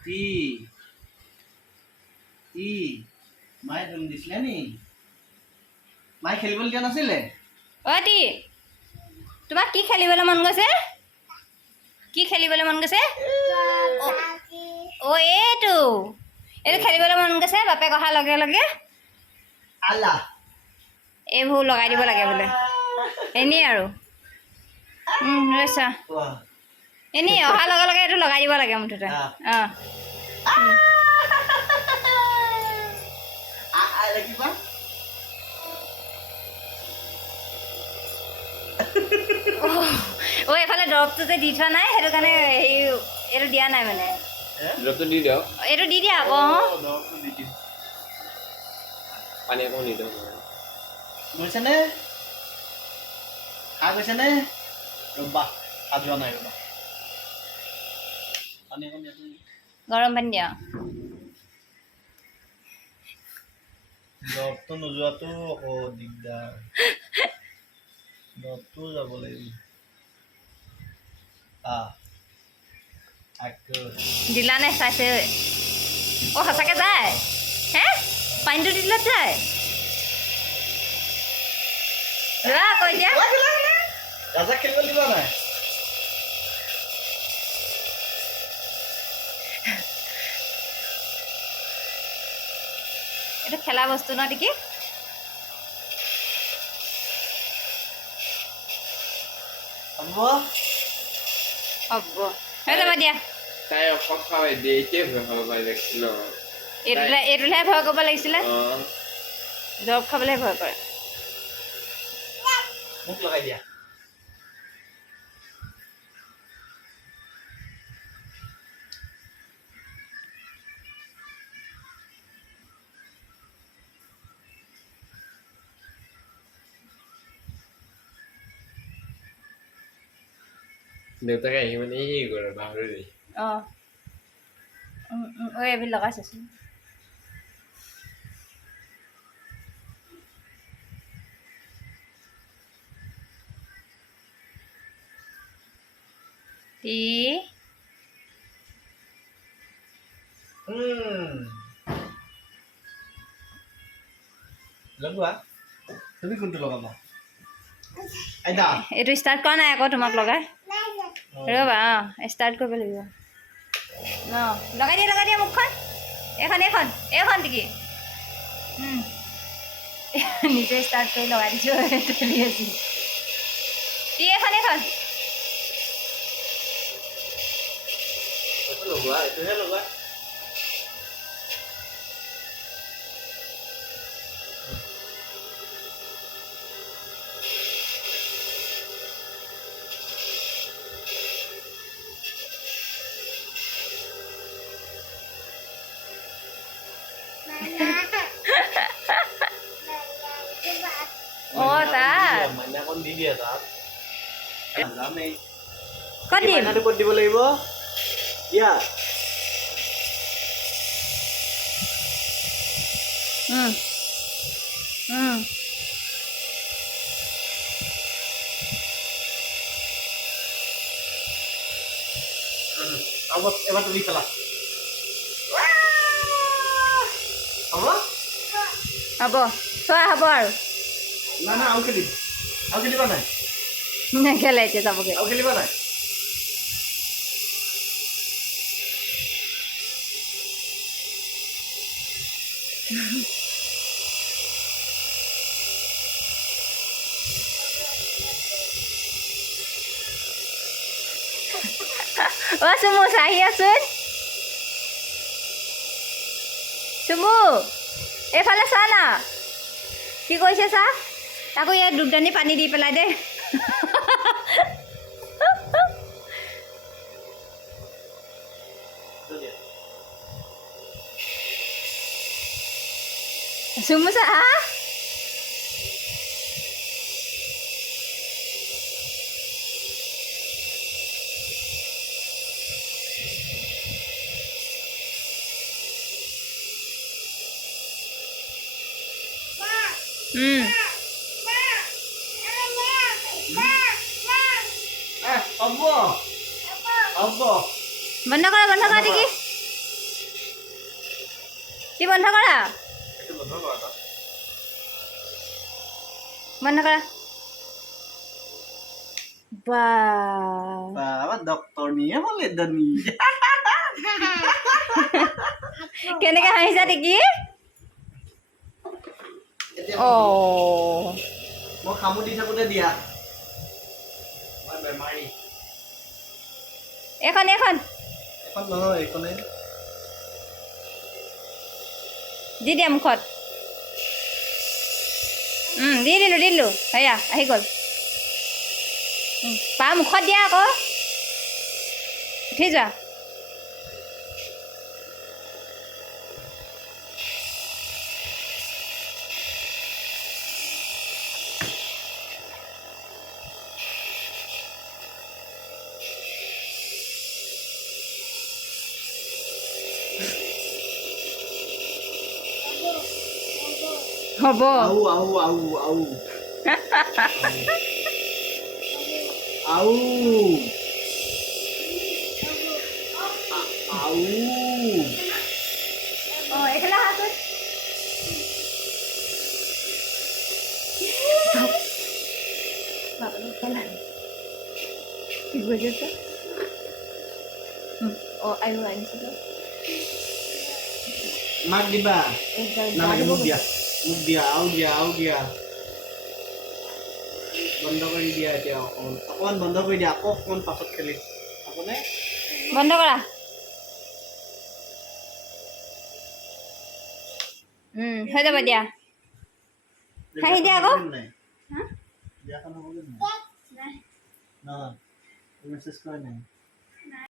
T ই মায়ে তুমি দিছিলে নি মায়ে খেলিবলৈ দিয়া নাছিলে অতি তোমাক কি খেলিবলৈ মন গৈছে কি খেলিবলৈ মন গৈছে অ এইটো খেলিবলৈ মন গৈছে বাপেক অহাৰ লগে লগে আল্লাহ এইবোৰ লগাই দিব লাগে বোলে এনেই আৰু ৰৈছা এনেই অহাৰ লগে লগে এইটো লগাই দিব লাগে মুঠতে অঁ কিবা অ এইফালে দৰৱটো যে দি থোৱা নাই সেইটো কাৰণে হেৰি এইটো দিয়া নাই মানে দৰৱটো দি দিয়ক এইটো দি দিয়া আকৌ দৰৱটো দি দিম পানী অকণ দি দিয়ক গৈছেনে খা গৈছেনে ৰ'বা খা যোৱা নাই ৰ'বা পানী অকণ দিয়াচোন গৰম পানী দিয়া দৰৱটো নোযোৱাটো আকৌ দিগদাৰ দৰৱটো যাব লাগিব দিলা নে চাইছে অ সঁচাকৈ যায় হে পানীটো দিলে যায় যোৱা আকৌ এতিয়া ৰাজা খেলিবলৈ দিবা নাই এইটো খেলা বস্তু ন নেকি হ'ব হ'ব হৈ যাব দিয়া তাই অকল খাই দিয়ে এতিয়া ভয় খাব পাৰিলে ন এইটোলৈহে ভয় কৰিব লাগিছিলে দৰৱ খাবলৈহে ভয় কৰে মোক লগাই দিয়া দেউতাকে আহি মানে এই কৰে বাহৰি অঁ এইবোৰ লগাই চাইছোঁ লগোৱা তুমি কোনটো লগাবা আইতা এইটো ষ্টাৰ্ট কৰা নাই আকৌ তোমাক লগাই ৰ'বা অঁ ষ্টাৰ্ট কৰিব লাগিব অঁ লগাই দিয়া মুখখন এইখন নেকি নিজে ষ্টাৰ্ট কৰি লগাই দিছোঁ খেলি আছোঁ এইখন লগোৱা এইটোহে লগোৱা অঁ তাত মাইনাকণ দি দিয়া তাত যামেই ক'ত দিম মাইনাটো ক'ত দিব লাগিব ইয়াত এবাৰ তুমি খেলা হ'ব হ'ব চোৱা হ'ব আৰু নাই নাই আৰু খেলিবা নাই নেখেলে এতিয়া যাবগৈ আৰু খেলিবা নাই অ' চুমু চাহি আছোন চুমু এইফালে চা না কি কৰিছে চা তাকো ইয়াত দুটানি পানী দি পেলাই দে চুমু চা হ'ব হ'ব বন্ধ কৰা নেকি কি বন্ধ কৰা এইটো বন্ধ কৰা তই। বন্ধ কৰা বা Bawa dokter nih boleh dan nih. কেনেকৈ হাঁহিছা টিকি অঁ Mau kamu di sana dia. মই বেমাৰী। এইখন এইখন Ekon loh, ekon ini. দি দিয়া মুখত দি দিলোঁ সেয়া আহি গ'ল পা মুখত দিয়া আকৌ উঠি যোৱা হ'ব Au. Au. Au. অঁ এইফালে আহাচোন কি বুজিছ অঁ আৰু আনিছিলোঁ Mak di ba? Nalagay mo dia, au dia. Banda ko dia dia ako. Ako an banda ko dia ako kon pasok kali. Ako na. বন্ধ কৰা হৈ যাব দিয়া Hai dia ako. Dia kan ako din. নাই Na. Message ko na.